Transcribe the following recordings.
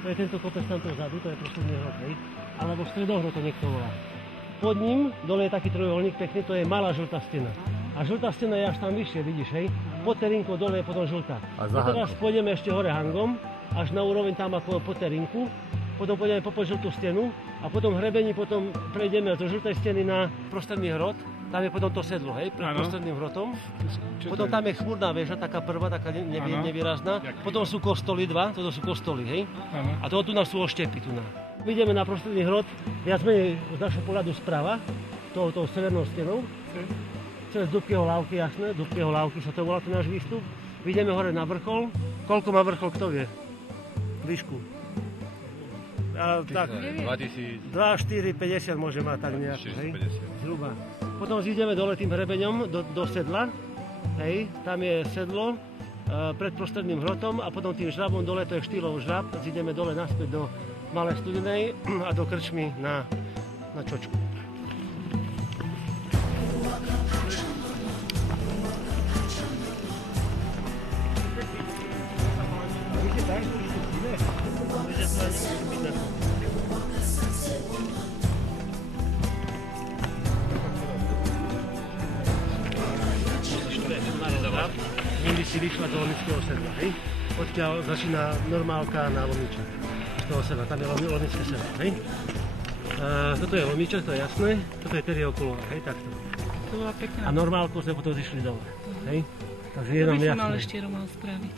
To je tento kopec tamto vzadu, to je prostredný hrot, hej. Alebo stredohrot to niekto volá. Pod ním, dole je taký trojuholník pekný, to je malá žltá stena. A žltá stena je až tam vyššie, vidíš, hej? Pod terinkou dole je potom žltá. A teraz pôjdeme ešte hore hangom, až na úroveň tam ako po terinku. Potom pôjdeme po žltú stenu a potom hrebení potom prejdeme zo žltej steny na prostredný hrot. Tam je potom to sedlo, hej, pred prostredným hrotom. Potom tam je chmúrna väža, taká prvá, taká nevýrazná. Potom sú kostoly dva, toto sú kostoly, hej? A toho tu nás sú oštepy, tu na. Vidíme na prostredný hrot, viac menej z našho pohľadu sprava, tou severnou stenou. Cez Dubkého lávky, jasné, Dubkého lávky sa to volá ten náš výstup. Vidíme hore na vrchol. Koľko má vrchol, kto vie? Výšku. Tak, 2, 4, 50 môže mať tak nejak, hej? Zhruba. Potom zídeme dole tým hrebeňom do sedla, hej? Tam je sedlo pred prostredným hrotom a potom tým žrabom dole, to je Štýlov žrab, zídeme dole naspäť do Malej Studenej a do krčmy na Čočku. Nimi si vyšla do Lomnického sedla, hej? Odkiaľ začína normálka na Lomničak. Z toho sedla, tam je Lomnické sedlo, hej? Toto je Lomničak, to je jasné. Toto je Teriokolo, hej, takto. To bola pekná. A normálko sme potom zišli dole, hej? Takže je to nám by si jasné. mal ešte Roman spraviť.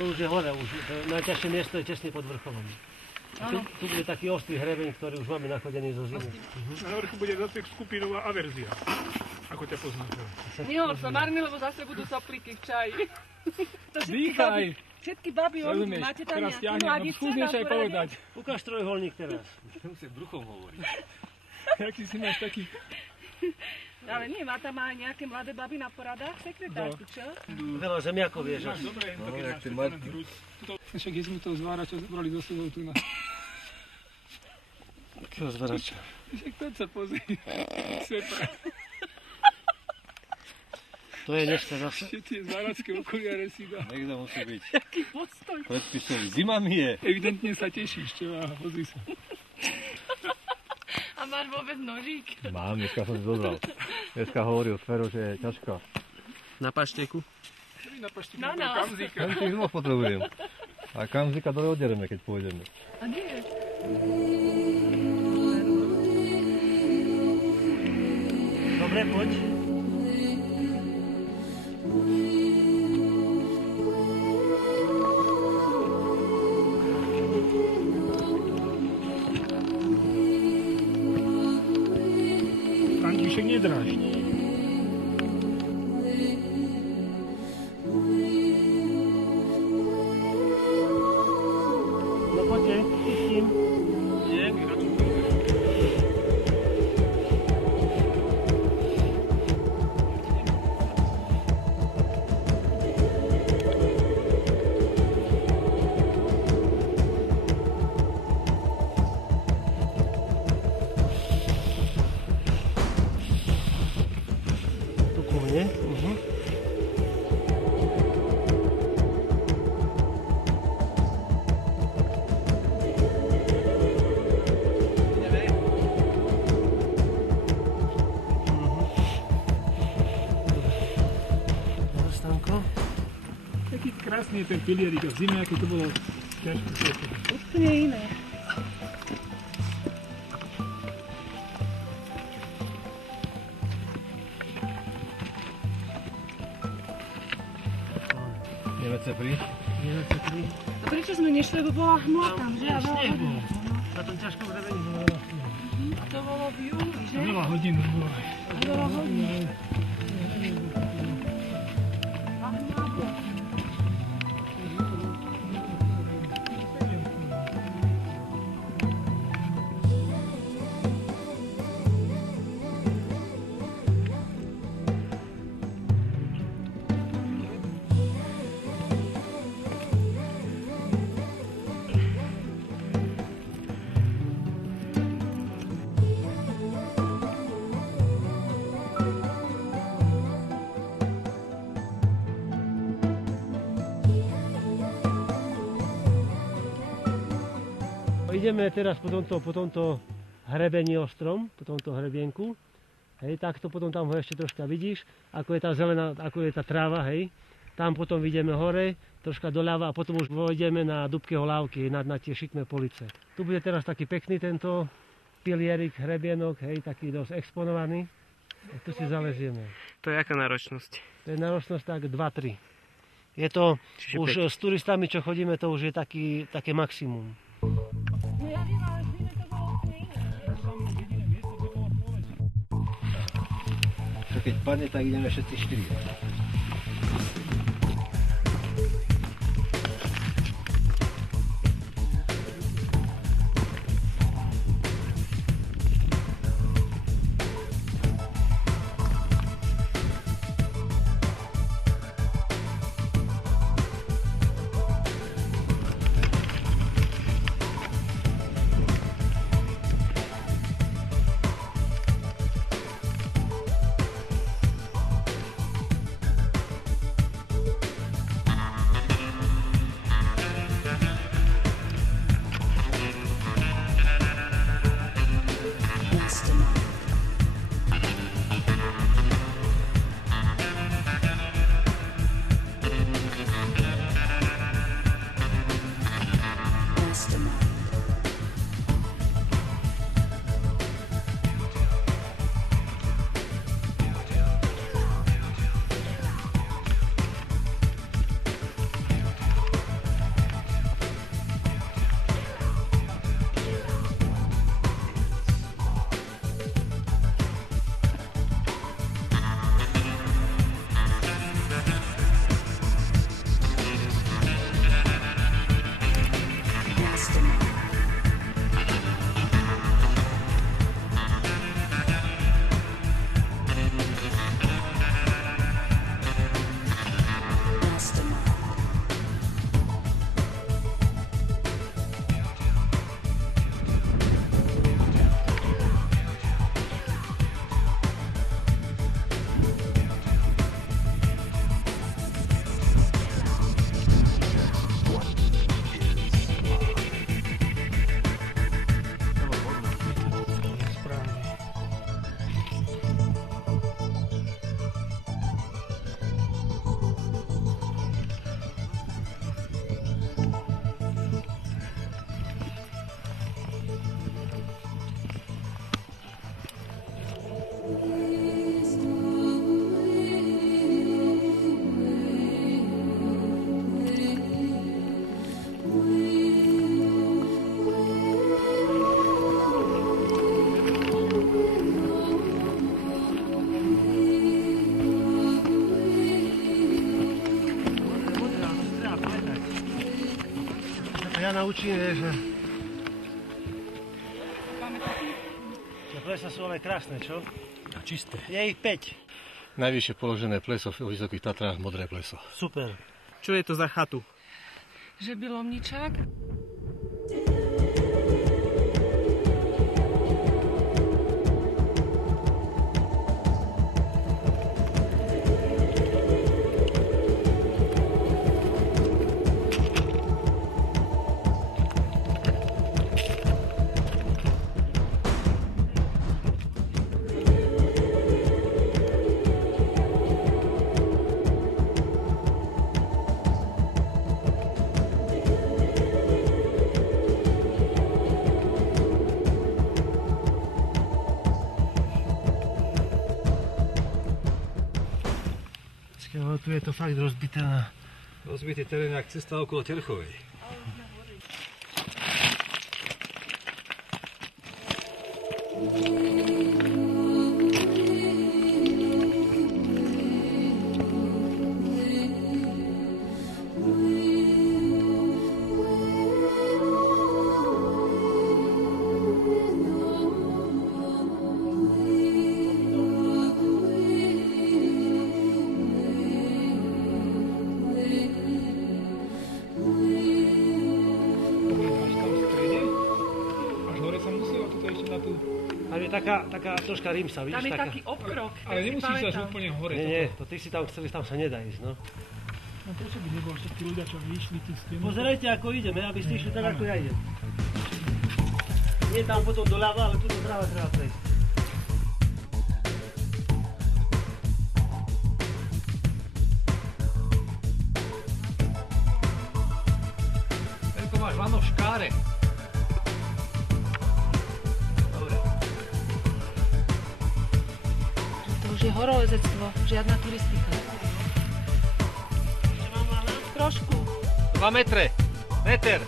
To už je hore, najťažšie miesto je tesne pod vrcholom. Tu bude taký ostrý hrebeň, ktorý už máme nachodený zo zimy. Na vrchu bude zase skupinová averzia, ako ťa poznáte. Nehovor sa marný, lebo zase budú soplíky v čaji. Dýchaj! Všetky baby, máte tam nejakú mladice? Skús niečo aj povedať. Ukáž trojuholník teraz. Musím bruchom hovoriť. Aký si máš taký... Ale nie, má tam aj nejaké mladé baby na poradách, sekretárky, čo? Veľa zemiakov vieš. Dobre, No, jak ty Marky. však keď sme toho zvárača zobrali do sebou tu na... Akého zvárača? Však poď sa pozri. Sepra. To je dneska zase. Ešte tie zváračské okuliare si dá. Niekto musí byť Jaký postoj. predpisový. Zima mi je. Evidentne sa tešíš, čo? Pozri sa. A máš vôbec nožík? Mám, dneska som si zobral. Dneska hovoril Fero, že je ťažká. Na pašteku? Na paštíku Na no, nás. kamzíka. Tam tých znov potrebujem. A kamzika dole oddereme, keď pôjdeme. A nie. Dobre, poď. František, nedráž. No poďte, chytím. nie ten pilierik, a v zime, ako to bolo ťažké. Úplne iné. Nevece A prečo sme nešli, lebo bola hmla tam, že? A Sneh bol. Na tom ťažkom hrebení bolo veľa snehu. to bolo v júli, že? Veľa hodín už bolo. Veľa hodín. Ideme teraz po tomto hrebení ostrom, po tomto hrebienku. Hej, takto potom tam ho ešte troška vidíš, ako je tá zelená, ako je tá tráva, hej. Tam potom vidíme hore, troška doľava a potom už vojdeme na Dubkeho lávky, na tie šikmé police. Tu bude teraz taký pekný tento pilierik, hrebienok, hej, taký dosť exponovaný. A tu si zalezieme. To je aká náročnosť? To je náročnosť tak 2-3. Je to, Čiže už s turistami, čo chodíme, to už je také maximum. No ja viem, ale v zime to bolo úplne iné. Čo keď padne, tak ideme všetci 4. Ja naučím, že plesa sú ale krásne, čo? A čisté. Je ich 5. Najvyššie položené pleso v Vysokých Tatrách, Modré pleso. Super. Čo je to za chatu? Že by Lomničák? tu je to fakt rozbité na... Rozbitý terén, jak cesta okolo Terchovej. Tam je taká troška rímsa, vidíš? Tam je taká... taký obkrok. Ale nemusíš až úplne hore. Nie, to ty si tam chceli, tam sa nedá ísť, no. No prečo by nebol všetky ľudia, čo vyšli tým stenu? Pozerajte, ako ideme, aby ste išli tak, ako ja idem. Nie tam potom doľava, ale tu doprava treba prejsť. Veľko máš lano v škáre. To už je horolezectvo, žiadna turistika. Trošku. 2 metre. Meter.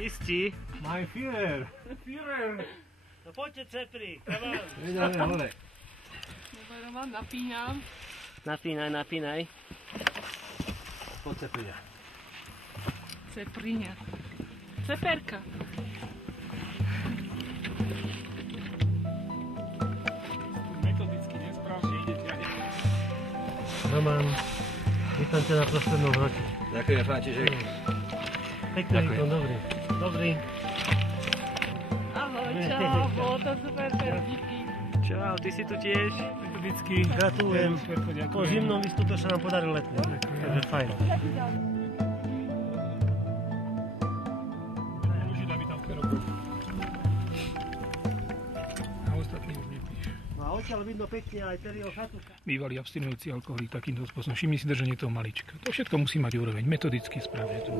Istí. Mein Führer. No poďte, cepri, come on. Ideme hore. Dobre, Roman, napíňam. Napínaj. Poď Cepriňa. Cepriňa. Ceperka. Metodicky nesprávne idete a Roman, vítam ťa na prostrednom hrote. Ďakujem, František. Pekný výkon, dobrý. Dobrý. Ahoj, čau, bolo to super, díky. Čau, ty si tu tiež. metodicky. Gratulujem. Ferko, ďakujem. Po zimnom výstupe sa nám podarilo letné. Takže fajn. Užiť, aby tam Ferko bol. A ostatní už nepíš. No a odtiaľ vidno pekne aj Terryho chatu. Bývalý abstinujúci alkoholik takýmto spôsobom. Všimni si držanie toho malička. To všetko musí mať úroveň. Metodicky správne to.